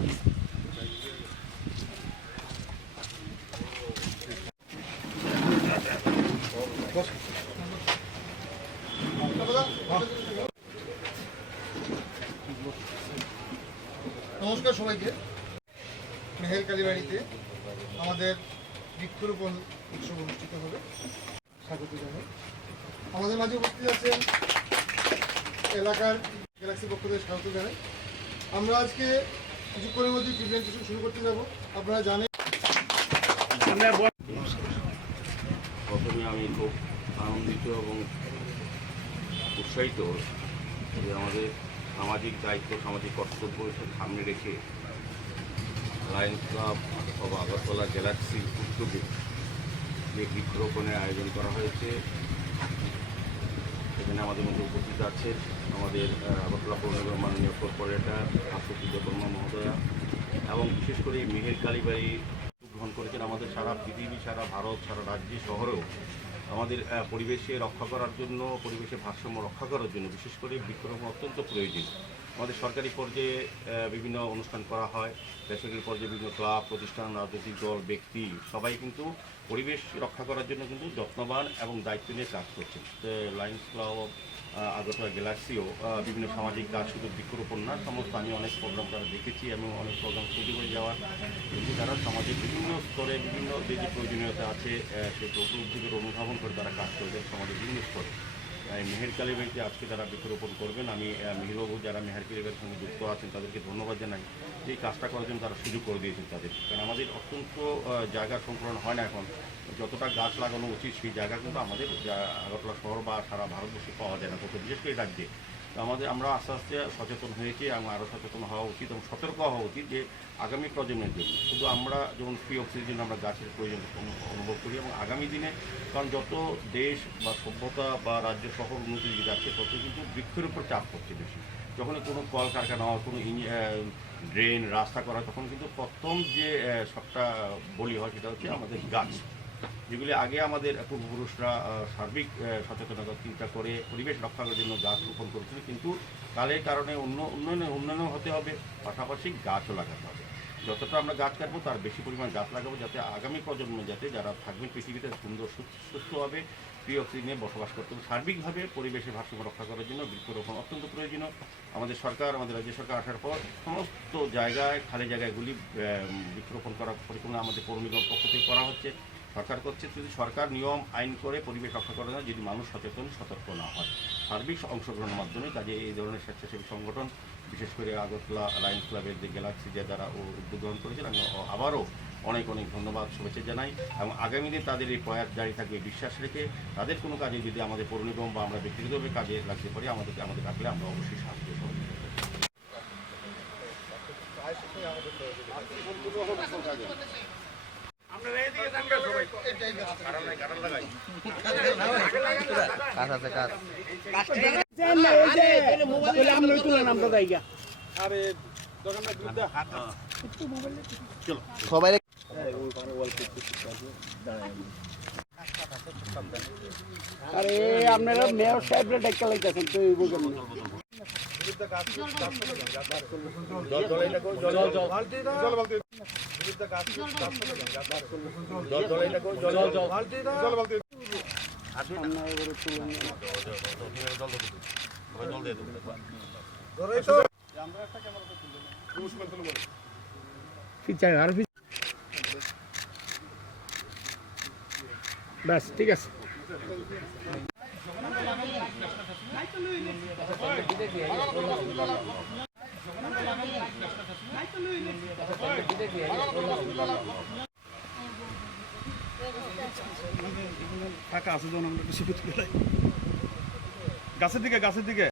নমস্কার সবাইকে। মেহের কালীবাড়িতে আমাদের বৃক্ষরোপণ উৎসব অনুষ্ঠিত হবে, স্বাগত জানাই। আমাদের মাঝে উপস্থিত আছেন এলাকার গ্যালাক্সির পক্ষ থেকে স্বাগত জানাই। আমরা আজকে কিছুক্ষণের মধ্যে প্রেজেন্টেশন শুরু করতে যাব। আপনারা জানেন, প্রথমে আমি খুব আনন্দিত এবং উৎসাহিত যে আমাদের সামাজিক দায়িত্ব, সামাজিক কর্তব্যকে সামনে রেখে লায়ন্স ক্লাব অব আগরতলা গ্যালাক্সির উদ্যোগে যে বৃক্ষরোপণের আয়োজন করা হয়েছে, এখানে আমাদের মধ্যে উপস্থিত আছে আমাদের আগরতলা পৌর নিগম মাননীয় কর্পোরেটর আশুতোষ দেববর্মা মহোদয়া, এবং বিশেষ করে মেহের কালীবাড়ি গ্রহণ করেছেন। আমাদের সারা পৃথিবী, সারা ভারত, সারা রাজ্য শহরেও আমাদের পরিবেশে রক্ষা করার জন্য, পরিবেশের ভারসাম্য রক্ষা করার জন্য বিশেষ করে বৃক্ষরোপণ অত্যন্ত প্রয়োজন। আমাদের সরকারি পর্যায়ে বিভিন্ন অনুষ্ঠান করা হয়, বেসরকারি পর্যায়ে বিভিন্ন ক্লাব, প্রতিষ্ঠান, রাজনৈতিক দল, ব্যক্তি সবাই কিন্তু পরিবেশ রক্ষা করার জন্য কিন্তু যত্নবান এবং দায়িত্ব নিয়ে কাজ করছেন। লায়ন্স ক্লাব আগরতলা গ্যালাক্সিও বিভিন্ন সামাজিক কাজ, শুধু বৃক্ষরোপণ না, সমস্ত আমি অনেক প্রোগ্রাম তারা দেখেছি এবং অনেক প্রোগ্রাম সুযোগ হয়ে যাওয়ার কিন্তু তারা সমাজের বিভিন্ন স্তরে বিভিন্ন যে যে প্রয়োজনীয়তা আছে সেই উদ্যোগের অনুধাবন করে তারা কাজ করবেন সমাজের বিভিন্ন স্তরে। মেহের কালীবাড়িতে আজকে তারা বৃক্ষরোপণ করবেন। আমি মেহেরবাবু যারা মেহের কালীবাড়ির সঙ্গে যুক্ত আছেন তাদেরকে ধন্যবাদ জানাই যে এই কাজটা করার জন্য তারা সুযোগ করে দিয়েছেন তাদের। কারণ আমাদের অত্যন্ত জায়গা সংকুলন হয় না এখন, যতটা গাছ লাগানো উচিত সেই জায়গা কিন্তু আমাদের আগরতলা শহর বা সারা ভারতবর্ষে পাওয়া যায় না, তত বিশেষ করে রাজ্যে। তো আমরা আস্তে আস্তে সচেতন হয়েছি এবং আরও সচেতন হওয়া উচিত এবং সতর্ক হওয়া উচিত যে আগামী প্রজন্মের জন্য শুধু আমরা যেমন ফ্রি অক্সিজেন আমরা গাছের প্রয়োজন অনুভব করি, এবং আগামী দিনে কারণ যত দেশ বা সভ্যতা বা রাজ্য শহর উন্নতির দিকে যাচ্ছে তত কিন্তু বৃক্ষের উপর চাপ পড়ছে বেশি। যখন কোনো কলকারখানা হয়, কোনো ড্রেন, রাস্তা করা, তখন কিন্তু প্রথম যে সবটা বলি হয় সেটা হচ্ছে আমাদের গাছ, যেগুলি আগে আমাদের পূর্বপুরুষরা সার্বিক সচেতনতা চিন্তা করে পরিবেশ রক্ষা করার জন্য গাছ রোপণ করেছিল। কিন্তু কালের কারণে উন্নয়নও হতে হবে, পাশাপাশি গাছও লাগাতে হবে। যতটা আমরা গাছ কাটবো তার বেশি পরিমাণ গাছ লাগাবো, যাতে আগামী প্রজন্ম যাতে যারা থাকবেন পৃথিবীতে সুন্দর সুস্থভাবে ফ্রি অক্সিজেনে বসবাস করতে হবে। সার্বিকভাবে পরিবেশের ভারসাম্য রক্ষা করার জন্য বৃক্ষরোপণ অত্যন্ত প্রয়োজনীয়। আমাদের সরকার, আমাদের রাজ্য সরকার আসার পর সমস্ত জায়গায়, খালি জায়গাগুলি বৃক্ষরোপণ করার পরিকল্পনা আমাদের পৌর নিগম পক্ষ থেকে করা হচ্ছে, সরকার করছে। যদি সরকার নিয়ম আইন করে পরিবেশ রক্ষা করে না, যদি মানুষ সচেতন সতর্ক না হয় সার্বিক অংশগ্রহণের মাধ্যমে, কাজে এই ধরনের স্বেচ্ছাসেবী সংগঠন বিশেষ করে আগরতলা লায়ন্স ক্লাবের যে গ্যালাক্সি যে দ্বারা উদ্যোগ গ্রহণ করেছেন, আমি আবারও অনেক অনেক ধন্যবাদ, শুভেচ্ছা জানাই। এবং আগামী দিন তাদের এই প্রয়াস জারি থাকবে বিশ্বাস রেখে। তাদের কোনো কাজে যদি আমাদের পৌর নিগম বা আমরা ব্যক্তিগতভাবে কাজে লাগতে পারি, আমাদের ডাকলে আমরা অবশ্যই সাহায্য করব। সবাই আরে আপনারা মেয়র সাহেবরা ডাক্তার লাইতেছেন তো এই বুঝেন না। ব্যাস ঠিক আছে। ফাঁকা আছে যখন আমরা বেশি গাছের দিকে